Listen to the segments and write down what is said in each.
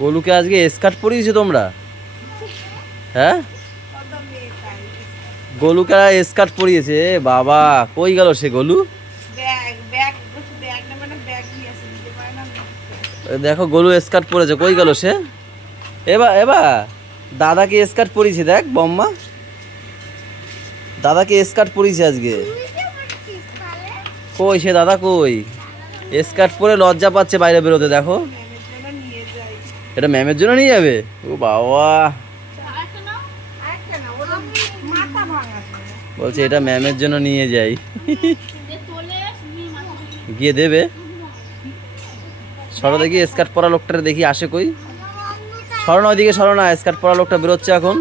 গোলুকে আজকে স্কার্ট পরিয়েছো তোমরা? হ্যাঁ, গোলুকে স্কার্ট পরিয়েছে। বাবা, কই গেল সে গোলু? দেখো গোলু স্কার্ট পরেছে, কই গেল সে? এবার এবার দাদাকে স্কার্ট পরিয়েছে, দেখ বম্মা, দাদাকে স্কার্ট পরিয়েছে আজকে। কই সে দাদা, কই? স্কার্ট পরে লজ্জা পাচ্ছে বাইরে বেরোতে। দেখো, এটা ম্যামের জন্য নিয়ে যাবে। ও বাবা, বলছে এটা ম্যামের জন্য নিয়ে যাই। গিয়ে দেবে। সরো দেখি স্কার্ট পরা লোকটা, দেখি আসে কই। সরো না ওইদিকে, সরো না, স্কার্ট পরা লোকটা বেরোচ্ছে এখন।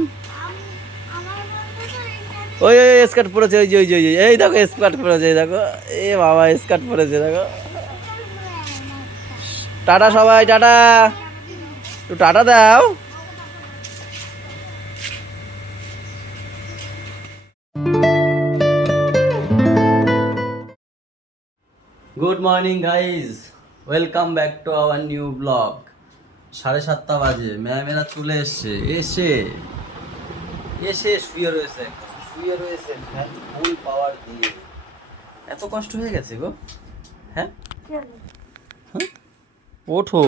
ওই ওই স্কার্ট পরেছে, ওই যে ওই যে এই দেখো স্কার্ট পরেছে, এই দেখো। এ বাবা, স্কার্ট পরেছে, দেখো। টাটা সবাই, টাটা, একটু টাটা দাও। Good morning guys, welcome back to our new blog. 7:30 বাজে, ম্যামেরা চলে এসছে। এসে এসে শুয়ে রয়েছে, শুয়ে রয়েছে ফ্যান ফুল পাওয়ার দিয়ে। এত কষ্ট হয়ে গেছে গো? হ্যাঁ, ওঠো,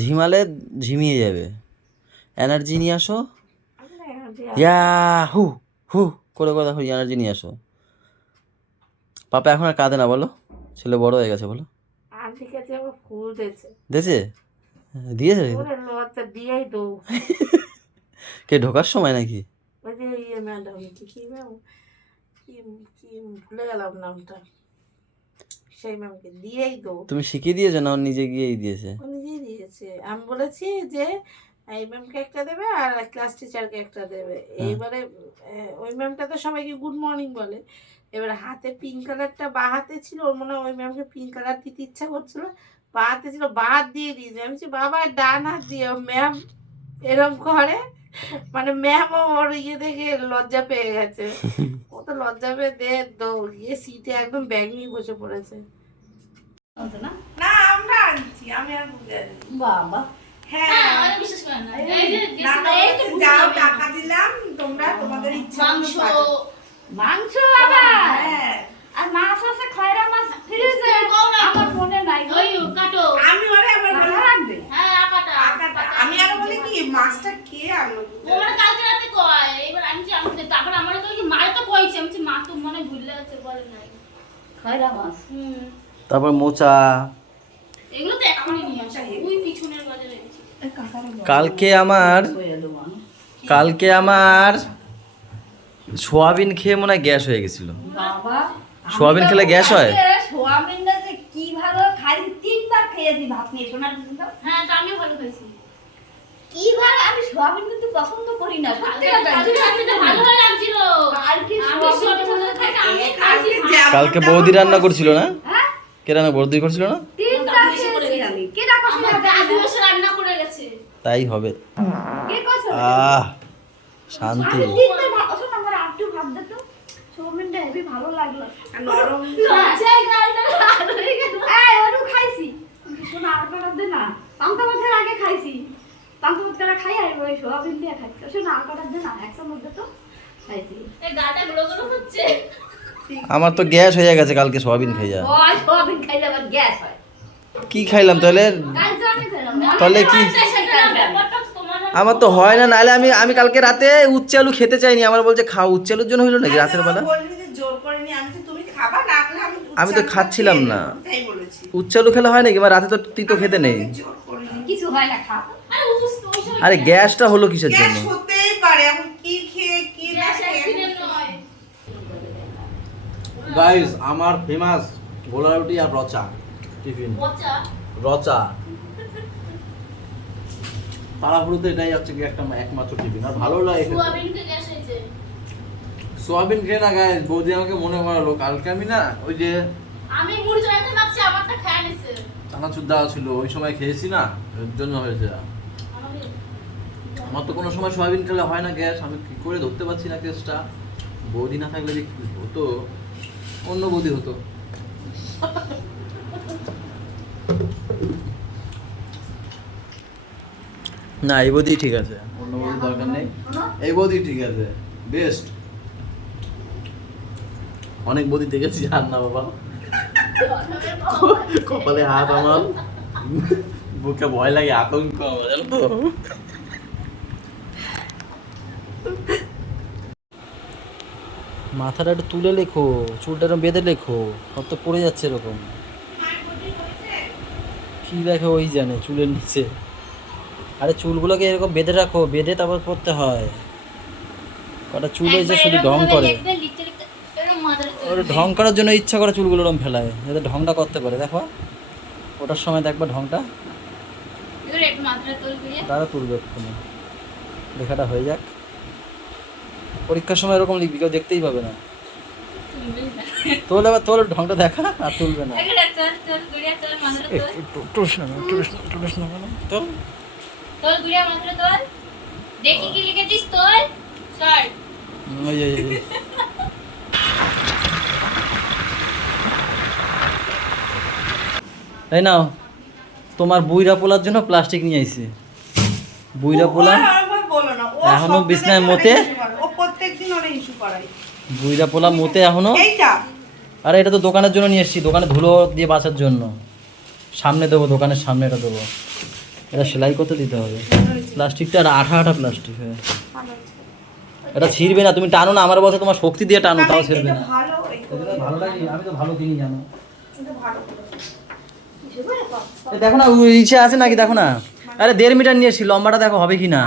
ঝিমালে ঝিমিয়ে যাবে। এনার্জি নিয়ে আসো, ইয়া হু হু করে করে দেখো, এনার্জি নিয়ে আসো। পাপা এখন আর কাঁদে না, বলো? ছেলে বড় হয়ে গেছে, বলো? দিয়েছে, দিয়েছে কে ঢোকার সময় নাকি? তুমি শিখিয়ে দিয়েছো না নিজে গিয়েই দিয়েছে? নিজেই দিয়েছে। আমি বলেছি যে এই ম্যামকে একটা দেবে আর ক্লাস টিচারকে একটা দেবে। এইবারে ওই ম্যামটা তো সবাইকে গুড মর্নিং বলে। এবার হাতে পিঙ্ক কালারটা বা হাতে ছিল, ওর মনে হয় ওই ম্যামকে পিঙ্ক কালার দিতে ইচ্ছা করছিল, বা হাতে ছিল, বা হাত দিয়ে দিয়েছে। আমি বলছি বাবা ডান হাত দিয়ে। ম্যাম এরম করে, মানে ম্যামও ওর ইয়ে দেখে লজ্জা পেয়ে গেছে। ও তো লজ্জা পেয়ে গিয়ে সিটে একদম ব্যাগ নিয়ে বসে পড়েছে। না না, আমরা আনছি, আমি আর বুঝে বাবা। হ্যাঁ, আমি বিশ্বাস করেন না। এই যে যাও টাকা দিলাম, তোমরা তোমাদের ইচ্ছা মাংস মাংস বাবা। হ্যাঁ, আর মাছ আছে, খয়রা মাছ ফ্রিজে। আমার মনে নাই, ওই কাটো। আমি ওরে আমার মনে রাখবে। হ্যাঁ, আকাটা। আমি আর বলি কি মাছটা কে আনলো? ওরা কালকে রাতে কয়, এবার আমি তারপর আমারে কই কি মারে তো কইছে, আমি মা তো মনে ভুলে আছে, বলে নাই খয়রা মাছ। তারপর মোচা, এগুলো তো এখনই নিয়ে আসা, ওই পিছনের বাজারে এনেছি। কালকে আমার সোয়াবিন খেয়ে মনে হয় গ্যাস হয়ে গেছিল। বাবা, সোয়াবিন খেলে গ্যাস হয়? সোয়াবিনটা যে কি ভালো খাই, 3বার খেয়েছি ভাত নিয়ে। শোনার জন্য হ্যাঁ, তো আমিও ভালো খাইছি। কি ভালো, আমি সোয়াবিন কিন্তু পছন্দ করি না। সত্যি কথা, সোয়াবিনটা ভালো হয়ে লাগছিল। কালকে আমি সোয়াবিন খাইতে আমি খাইছি। কালকে বৌদি রান্না করছিল না? হ্যাঁ, কে রান্না, বৌদি করছিল না? 3বার খেয়েছি আমি। কে রান্না করছে? আদি বসে রান্না করে গেছে। তাই হবে। কে কইছে? শান্তি। আমি 3বার ওসব আমার আটটু ভাত দে তো। সোয়াবিনটা হেভি ভালো লাগলো, নরম লজ্জায় গালটা লাল হয়ে গেল। এই ওটু খাইছি, শোনা আটাটা দে না। পান্তা ভাতের আগে খাইছি, পান্তা ভাত করা খাই আর ওই সোয়াবিন দিয়ে খাইছি। শোনা আটাটা দে না, একসাথে মধ্যে তো খাইছি। এই গাটা গুলো গুলো হচ্ছে। আমার তো গ্যাস হয়ে গেছে কালকে সোয়াবিন খাইয়া। ওই সোয়াবিন খাইলে আবার গ্যাস হয়। কি খাইলাম তাহলে? তাহলে কি আমার তো হয় না। নাহলে আমি কালকে রাতে উচ্ছে আলু খেতে চাইনি, আমার বলছে খাও। উচ্ছে আলুর জন্য হইলো নাকি রাতের বেলা? আমি তো খাচ্ছিলাম না। উচ্ছে আলু খেলে হয় নাকি? আমার রাতে তো তিতো খেতে নেই। কিছু হয় না, খা। আরে গ্যাসটা হলো কিসের জন্য? হতেই পারে, এখন কি খেয়ে কি না খেয়ে নয়। গাইস, আমার ফেমাস গোলা রুটি আর রচা টিফিন। রচা তাড়াহুড়োতে এটাই হচ্ছে কি একটা একমাত্র টিফিন, আর ভালো লাগে। সোয়াবিন খেয়ে না গাইস, বৌদি আমাকে মনে করালো কালকে আমি না ওই যে আমি মুড়ি চাইতে ভাবছি, আমারটা খেয়ে নিছে। চানাচুর দেওয়া ছিল, ওই সময় খেয়েছি না, এর জন্য হয়েছে। আমার তো কোনো সময় সোয়াবিন খেলে হয় না গ্যাস, আমি কি করে ধরতে পারছি না কেসটা। বৌদি না থাকলে যে কি হতো, অন্য বৌদি হতো। না এই বৌদি ঠিক আছে, অন্য বৌদি দরকার নেই, এই বৌদি ঠিক আছে, বেস্ট। অনেক বৌদি দেখেছি, আর না বাবা, কপালে হাত আমার, বুকে ভয় লাগে, আতঙ্ক আমার, জানো তো। মাথাটা একটু তুলে লেখো, চুলটা এরকম বেঁধে লেখো, সব তো পড়ে যাচ্ছে এরকম। কি দেখো ওই জানে চুলের নিচে। আরে চুলগুলোকে এরকম বেঁধে রাখো, বেঁধে তারপর পড়তে হয়। কটা চুল হয়েছে শুধু ঢং করে, ওর ঢং করার জন্য ইচ্ছা করে চুলগুলো ওরকম ফেলায়, যাতে ঢংটা করতে পারে। দেখো ওটার সময় দেখবা ঢংটা, তারা তুলবে এক্ষুনি, লেখাটা হয়ে যাক। পরীক্ষার সময় এরকম লিখবি, কেউ দেখতেই পাবে না। তোল আবার, তোর ঢংটা দেখা, আর তুলবে না। এই নাও, তোমার বুইরা পোলার জন্য প্লাস্টিক নিয়ে আইছি। বুইরা পোলা এখনো বিছনায় মতে, বুইরা পোলা মতে এখনো। আরে এটা তো দোকানের জন্য নিয়ে এসেছি, দোকানে ধুলো দিয়ে বাঁচার জন্য। সামনে দেবো, দোকানের সামনে এটা দেবো। এটা সেলাই করতে দিতে হবে। প্লাস্টিকটা আর আঠা আঠা প্লাস্টিক, হ্যাঁ এটা ছিঁড়বে না, তুমি টানো না, আমার বলছে তোমার শক্তি দিয়ে টানো, তাও ছিঁড়বে না। ভালো লাগে, আমি তো ভালো কিনি জানো। দেখো না ইচ্ছে আছে নাকি, দেখো না। আরে 1.5 মিটার নিয়ে এসেছি, লম্বাটা দেখো হবে কি না।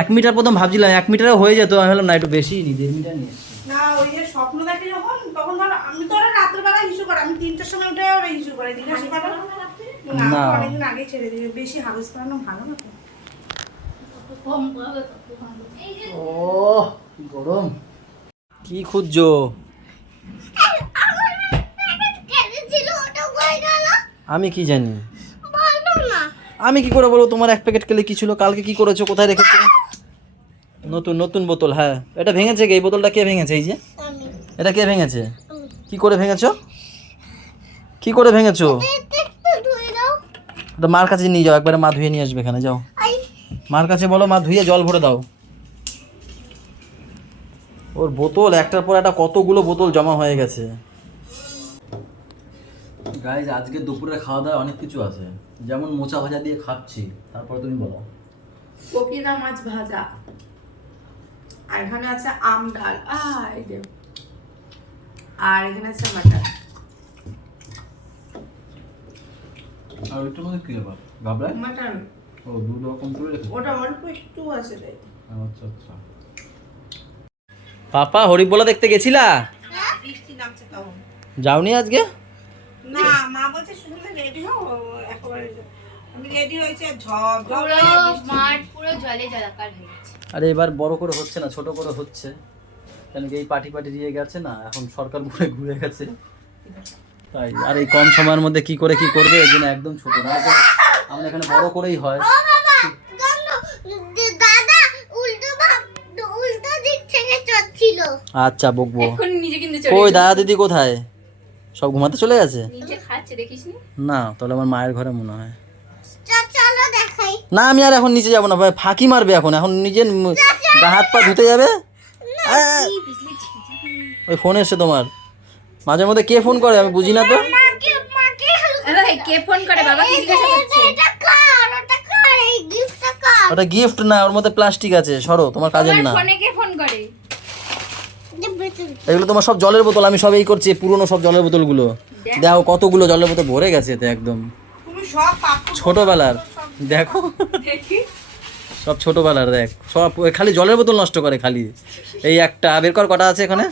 1 মিটার প্রথম ভাবছিলাম 1 মিটারে হয়ে যেত, আমি ভাবলাম না একটু বেশি নি, 1.5 মিটার নিয়ে এসেছি। না ওই যে স্বপ্ন দেখি যখন, তখন ধর আমি তো রাতের বেলা ইস্যু করি, আমি 3টার সময় উঠে ইস্যু করি, জিজ্ঞাসা করো না, অনেকদিন আগে ছেড়ে দিই, বেশি হাউস করানো ভালো না। ও গরম, কি খুঁজছো? আমি কি জানি, আমি কি করে বলবো? তোমার 1 প্যাকেট কেলে কি ছিল, কালকে কি করেছো, কোথায় রেখেছো? নতুন নতুন বোতল, হ্যাঁ এটা ভেঙেছে কে? এই বোতলটা কে ভেঙেছে? এই যে এটা কে ভেঙেছে? কি করে ভেঙেছো? কি করে ভেঙেছো? তো মার কাছে নিয়ে যাও, একবারে মা ধুয়ে নিয়ে আসবে এখানে, যাও মার কাছে বলো, মা ধুয়ে জল ভরে দাও। ওর বোতল একটার পর একটা কতগুলো বোতল জমা হয়ে গেছে। গাইজ আজকে দুপুরে খাওয়া দাওয়া অনেক কিছু আছে, যেমন মোচা ভাজা দিয়ে খাচ্ছি। তারপর তুমি বলো। কোকিনা মাছ ভাজা, আর এখানে আছে আম ডাল, আর এখানে আছে মাটন। আর ওইটার মধ্যে কি ব্যাপার? গাবলা মাটন, ও 2 রকম করে রেখেছো। ওটা অল্প একটু আছে তাই। আচ্ছা আচ্ছা। পাপা হরিবোলা দেখতে গেছিলা? বৃষ্টি নামছে তখন। যাওনি আজকে? না মা বলছে শুনলে রেডি হও, একেবারে আমি রেডি হয়েছে, ঝড় মাঠ পুরো জলে জলাকার হয়ে গেছে। আরে এবার বড় করে হচ্ছে না, ছোট করে হচ্ছে, কেন কি এই পার্টি দিয়ে গেছে না, এখন সরকার পুরো ঘুরে গেছে তাই। আর এই কম সময়ের মধ্যে কি করে কি করবে, এই জন্য একদম ছোট না, আমাদের এখানে বড় করেই হয়। আচ্ছা বকবো। ওই দাদা দিদি কোথায়? সব ঘুমাতে চলে গেছে? নিচে খাচ্ছে দেখিস না তাহলে আমার মায়ের ঘরে মনে হয়। না আমি আর এখন নিচে যাবো না ভাই, ফাঁকি মারবে এখন, এখন নিজের গা হাত পা ধুতে যাবে। ওই ফোন এসছে তোমার, মাঝে মধ্যে কে ফোন করে আমি বুঝি না তো। কে ফোন করে বাবা কি জিজ্ঞাসা করছে? ওটা গিফট না, ওর মধ্যে প্লাস্টিক আছে, সরো, তোমার কাজের না। ফোনে কে ফোন করে? এগুলো তোমার সব জলের বোতল, আমি সব এই করছি, পুরনো সব জলের বোতলগুলো দেখো, কতগুলো জলের বোতল ভরে গেছে এতে একদম ছোটবেলার। দেখো সব ছোটবেলার, দেখ সব খালি জলের বোতল নষ্ট করে খালি। এই একটা বের কর, কটা আছে এখানে?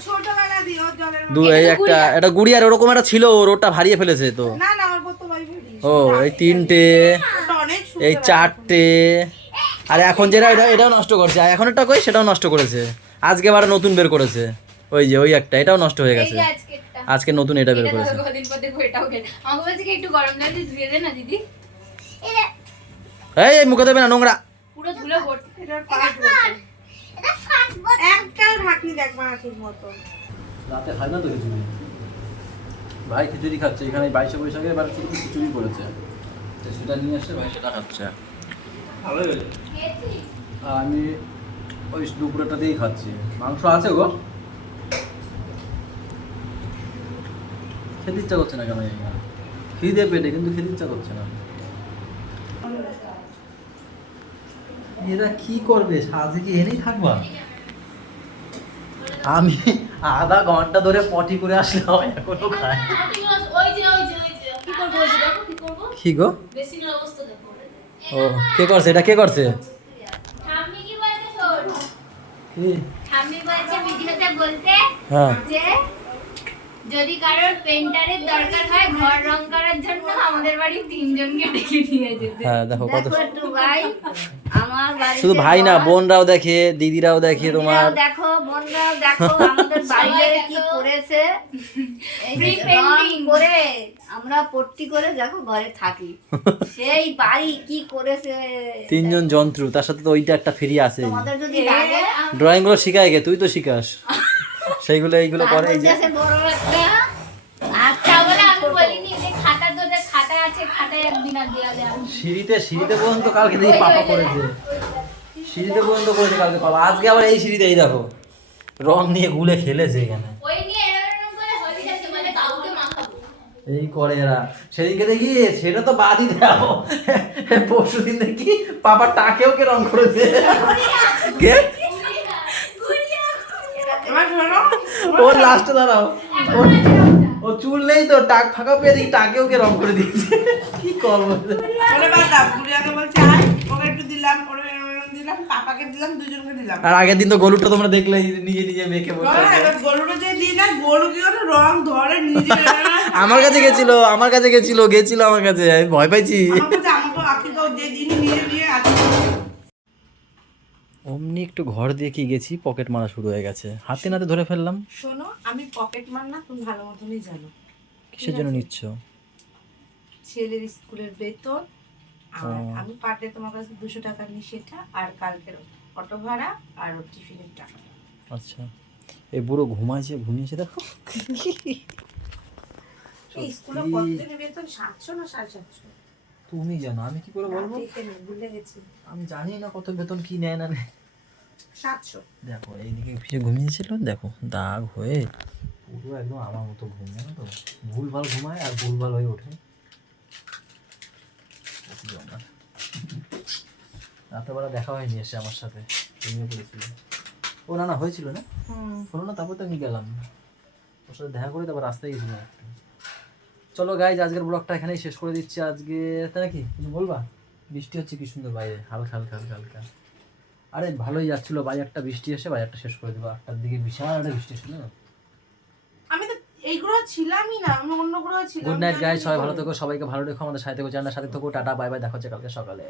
এই একটা, এটা গুড়িয়ার ওরকম একটা ছিল, ওটা হারিয়ে ফেলেছে তো। ও এই 3টে, এই 4টে, আর এখন যেটা এটাও নষ্ট করছে, আর এখন একটা কই সেটাও নষ্ট করেছে। আজকে আবার নতুন বের করেছে, ওই যে ওই একটা, এটাও নষ্ট হয়ে গেছে। আজকে নতুন এটা বের করেছে। আমাকে বলছে কি একটু গরম জল দিয়ে ধুয়ে দে না দিদি। এই মুখে দেবে না, নোংরা পুরো ধুলো ভর্তি। একটাও ঢাকনি দেখবা না ঠিক মতো। রাতে খাই না তো খিচুড়ি, ভাই খিচুড়ি খাচ্ছে এখানে 22শে বৈশাখে, এবার শুধু খিচুড়ি করেছে, সেটা নিয়ে এসে ভাই সেটা খাচ্ছে। ভালোই হয়েছে। আর আমি ওই দুপুরটা দিয়েই খাচ্ছি। মাংস আছে গো, খেতে ইচ্ছা করছে না কেন জানি না। খিদে পেটে কিন্তু খেতে ইচ্ছা করছে না। এরা কি করবে, সাজে কি এনেই থাকবা? আমি আধা ঘন্টা ধরে পটি করে আসলাম, এখনো খাই। কি গো? ও কে করছে এটা, কে করছে? কি? হ্যাঁ যদি কারোর পেন্টারের দরকার হয় ঘর রং করার জন্য আমাদের বাড়ি 3 জনকে ডেকে নিয়ে যেতে। হ্যাঁ দেখো কত, একটু ভাই আমার বাড়িতে শুধু ভাই না, বোনরাও দেখে, দিদিরাও দেখে, তোমার দেখো বোনরাও দেখো আমাদের বাড়িতে কি করেছে, এই Free পেন্টিং করে আমরা পট্টি করে দেখো ঘরে থাকি। সেই বাড়ি কি করেছে 3 জন যন্ত্র, তার সাথে তো ওইটা একটা ফ্রি আছে। তোমাদের যদি লাগে ড্রয়িং গুলো শিখায় গে, তুই তো শিখাস সেইগুলো এইগুলো করে। এই যে তারপর বড় একটা আচ্ছা বলে আমি বলিনি যে খাতা তোদের খাতা আছে, খাতায় একদিন আর দেয়ালে আমি সিঁড়িতে পর্যন্ত কালকে দেখি পাপা করেছে, সিঁড়িতে পর্যন্ত করেছে কালকে পাপা। আজকে আবার এই সিঁড়িতে এই দেখো রং নিয়ে গুলে খেলেছে এখানে। ওই নিয়ে এরকম করে হলি যাচ্ছে বলে কাউকে মাখাবো। এই করে এরা। সেদিনকে দেখি সেটা তো বাদই দাও, পরশু দিন দেখি পাপা টাকেও কে রং করেছে। কে? এবার শোনো, ওর লাস্টে দাঁড়াও, ও চুল নেই তো, টাক ফাঁকা পেয়ে দেখি টাকেও কে রং করে দিয়েছে। কি করবো? বলে বাদ দাও, গুড়িয়াকে বলছে আয়, ওকে একটু দিলাম, ওরে দিলাম, পাপাকে দিলাম, দুজনকে দিলাম। আর আগের দিন তো গরুটা তোমরা দেখলে নিজে নিজে মেখে বসে বলো, আছে। এবার গরুটা যে দিই না, গরু কি করে রং ধরে নিজে আমার কাছে গেছিল আমার কাছে, আমি ভয় পাইছি। আমাকে আখিকে যে দিন নিয়ে নিয়ে আছে। অমনি একটু ঘর দিয়ে কি গেছি, পকেট মারা শুরু হয়ে গেছে, হাতে নাতে ধরে ফেললাম। শোনো, আমি পকেট মার না, তুমি ভালো মতনই জানো। কিসের জন্য নিচ্ছ? ছেলের স্কুলের বেতন, আর ও। আমি পার ডে তোমার কাছে 200 টাকা নিই সেটা, আর কালকের অটো ভাড়া আর ওর টিফিনের টাকা। আচ্ছা, এই বুড়ো ঘুমিয়েছে দেখো। এই স্কুলে কতদিনের বেতন, 700 না 750? তুমি জানো, আমি কি করে বলবো? এখানে ভুলে গেছি, আমি জানি না কত বেতন কি নেয় না নেয়। 700। দেখো এইদিকে ফিরে ঘুমিয়েছিল, দেখো দাগ হয়ে পুরো একদম আমার মতো ঘুম, জানো তো, ভুলভাল ঘুমায় আর ভুলভাল হয়ে ওঠে। রাতেবেলা দেখা হয়নি এসে আমার সাথে, ঘুমিয়ে পড়েছিল। ও না হয়েছিল না, হলো না, তারপর তো আমি গেলাম ওর সাথে দেখা করে, তারপর রাস্তায় গেছিলাম একটু। চলো গাইজ, আজকের ব্লগটা এখানেই শেষ করে দিচ্ছি আজকে। তাই নাকি কিছু বলবা? বৃষ্টি হচ্ছে কি সুন্দর বাইরে, হালকা হালকা হালকা হালকা। আরে ভালোই যাচ্ছিলো, বাজারটা বৃষ্টি এসে বাজারটা শেষ করে দেবো। 8টার দিকে বিশাল একটা বৃষ্টি ছিল না। আমি তো এই গ্রহ ছিলামই না, আমি অন্য গ্রহ ছিলাম। গুড নাইট গাইজ, সবাই ভালো থেকো, সবাইকে ভালো রেখো, আমাদের সাথে থেকো, চ্যানেলের সাথে থেকো, টাটা বাই বাই, দেখা হচ্ছে কালকে সকালে।